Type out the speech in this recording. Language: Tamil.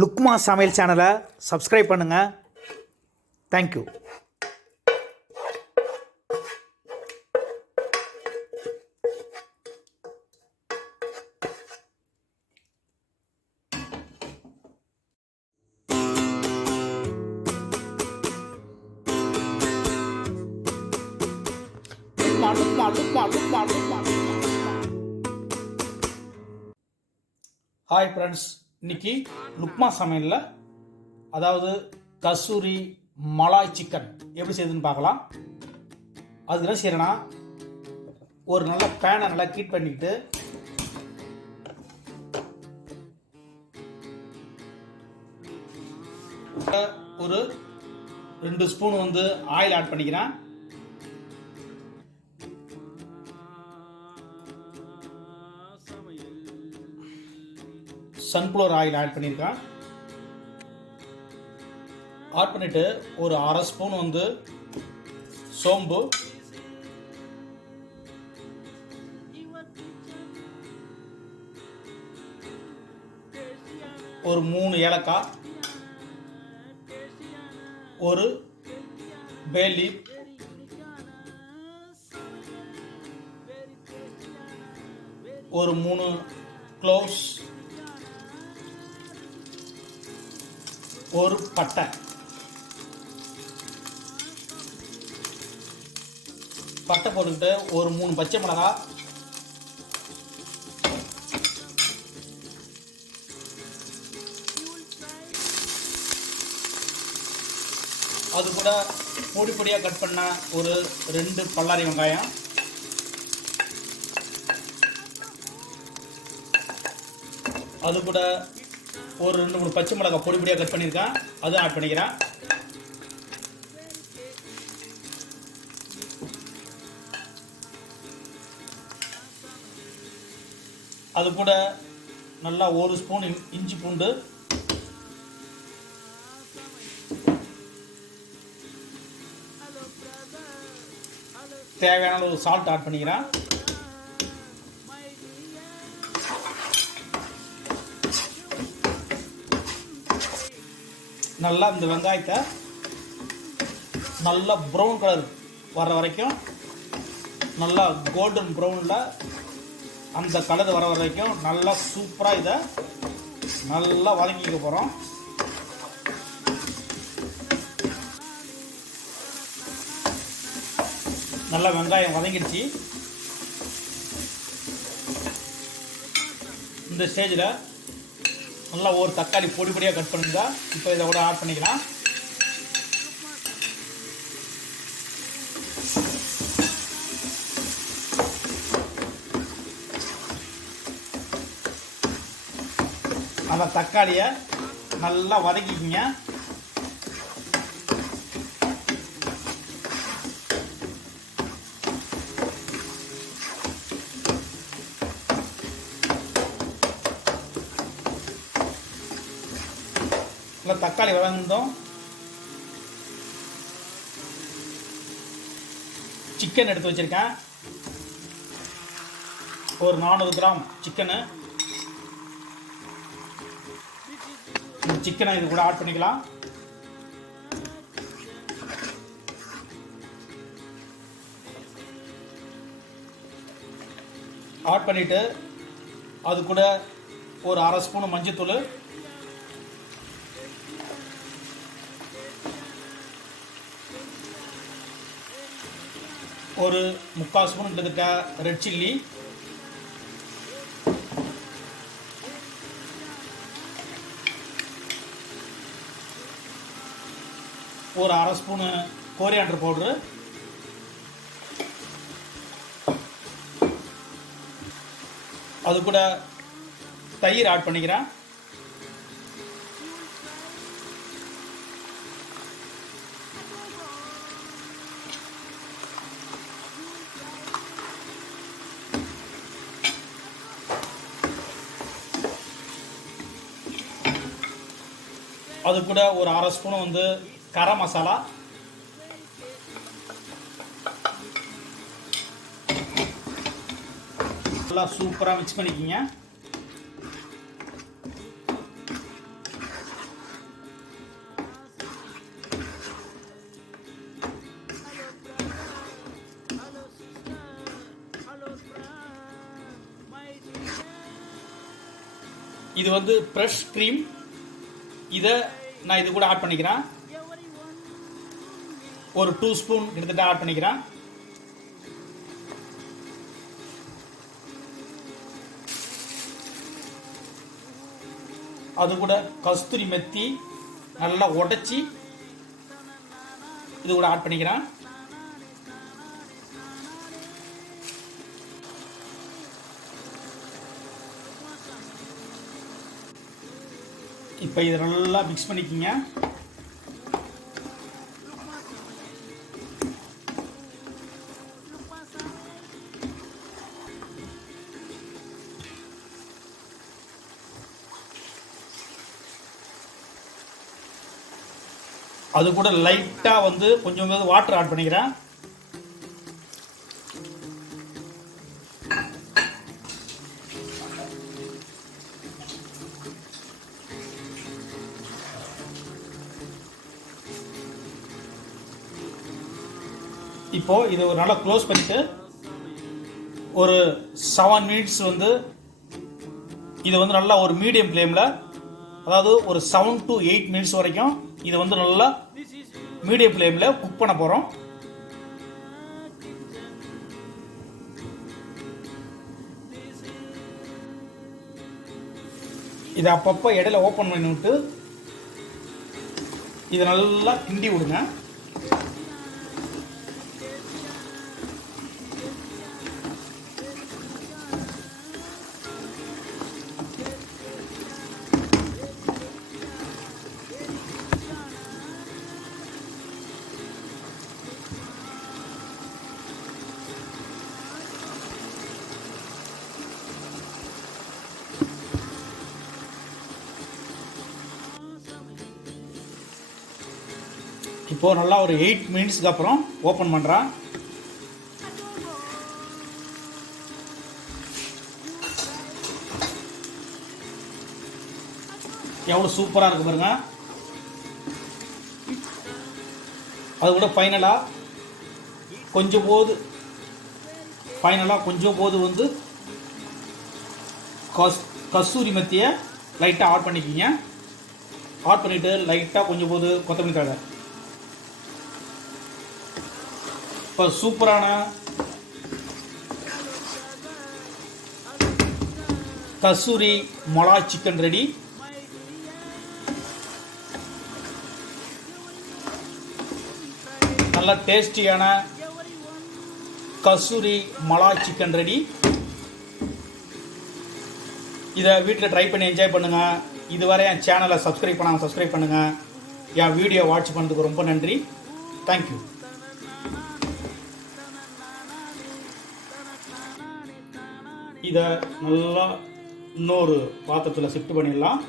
லுக்மா சமையல் சேனலை சப்ஸ்கிரைப் பண்ணுங்கள். தேங்க்யூ. ஹாய் ஃப்ரெண்ட்ஸ், இன்னைக்கு லுக்மா சமையலில் அதாவது கசூரி மலாய் சிக்கன் எப்படி செய்யுதுன்னு பார்க்கலாம். அதுக்கு என்ன செய்யறேன்னா, ஒரு நல்ல பேனை நல்லா ஹீட் பண்ணிக்கிட்டு ஒரு 2 ஸ்பூன் ஆயில் ஆட் பண்ணிக்கிறேன். சன்ஃப்ளவர் ஆயில் ஆட் பண்ணியிருக்கேன். ஆட் பண்ணிட்டு ஒரு 1/2 ஸ்பூன் சோம்பு, ஒரு 3 ஏலக்காய், ஒரு பே லீஃப், ஒரு 3 க்ளோவ்ஸ், ஒரு பட்டை, போட்டுக்கிட்டு ஒரு 3 பச்சை மிளகாய், அது கூட பொடி பொடியாக கட் பண்ண ஒரு 2 பல்லாரி வெங்காயம், அது கூட ஒரு 2-3 பச்சை மிளகாய் பொடி பொடியாக கட் பண்ணியிருக்கேன், அது ஆட் பண்ணிக்கிறேன். அது கூட நல்லா 1 ஸ்பூன் இஞ்சி பூண்டு, தேவையான ஒரு சால்ட் ஆட் பண்ணிக்கிறேன். நல்லா இந்த வெங்காயத்தை நல்லா ப்ரௌன் கலர் வர்ற வரைக்கும், நல்லா கோல்டன் ப்ரௌனில் அந்த கலர் வர வரைக்கும் நல்லா சூப்பராக இதை நல்லா வதக்கிக்க போகிறோம். நல்லா வெங்காயம் வதங்கிடுச்சு. இந்த ஸ்டேஜில் நல்லா ஒரு தக்காளி பொடி பொடியாக கட் பண்ணுங்க. இப்போ இதை கூட ஆட் பண்ணிக்கலாம். அந்த தக்காளியை நல்லா வதக்கிக்கிங்க. நல்லா தக்காளி வதங்கட்டும். சிக்கன் எடுத்து வச்சிருக்கேன். ஒரு 400 கிராம் சிக்கனு. சிக்கனை இது கூட ஆட் பண்ணிக்கலாம். ஆட் பண்ணிட்டு அது கூட ஒரு 1/2 ஸ்பூன் மஞ்சத்தூள், ஒரு 3/4 ஸ்பூன் கிட்ட ரெட் சில்லி, ஒரு 1/2 ஸ்பூனு கோரியாண்டர் பவுட்ரு, அது கூட தயிர் ஆட் பண்ணிக்கிறேன். அது கூட ஒரு 1/2 ஸ்பூன் கரம் மசாலா, நல்லா சூப்பராக மிக்ஸ் பண்ணிக்கிங்க. இது வந்து ஃப்ரெஷ் க்ரீம். இதை நான் இது கூட ஆட் பண்ணிக்கிறேன். ஒரு 2 ஸ்பூன் கிட்டத்தட்ட ஆட் பண்ணிக்கிறேன். அது கூட கஸ்தூரி மெத்தி நல்லா உடைச்சி இது கூட ஆட் பண்ணிக்கிறேன். இப்போ இதை நல்லா மிக்ஸ் பண்ணிக்கிங்க. அது கூட லைட்டா வந்து கொஞ்சம் வாட்டர் ஆட் பண்ணிக்கிறேன். இப்போ இது ஒரு நல்லா க்ளோஸ் பண்ணிட்டு ஒரு 7 மினிட்ஸ் வந்து இது வந்து நல்லா ஒரு மீடியம் ஃப்ளேமில், அதாவது ஒரு 7 to 8 மினிட்ஸ் வரைக்கும் இது வந்து நல்லா மீடியம் ஃப்ளேமில் குக் பண்ண போகிறோம். இதை அப்பப்போ இடையில ஓப்பன் பண்ணி விட்டு இதை நல்லா கிண்டி விடுங்க. இப்போ நல்லா ஒரு 8 மினிட்ஸ்க்கு அப்புறம் ஓப்பன் பண்ணுறேன். எவ்வளோ சூப்பராக இருக்கு பாருங்க. அது கூட ஃபைனலாக கொஞ்சம் போது வந்து கஸ்தூரி மெத்தியை லைட்டாக ஆட் பண்ணிக்கிங்க. ஆட் பண்ணிவிட்டு லைட்டாக கொஞ்சம் போது கொத்தமல்லி தழை. இப்போ சூப்பரான கசூரி மலாய் சிக்கன் ரெடி. நல்ல டேஸ்டியான கசூரி மலாய் சிக்கன் ரெடி. இதை வீட்டில் ட்ரை பண்ணி என்ஜாய் பண்ணுங்கள். இதுவரை என் சேனலை சப்ஸ்கிரைப் பண்ணாமல் சப்ஸ்கிரைப் பண்ணுங்கள். என் வீடியோ வாட்ச் பண்ணதுக்கு ரொம்ப நன்றி. தேங்க்யூ. இதை நல்லா இன்னொரு பாத்திரத்தில் ஷிஃப்ட் பண்ணிடலாம்.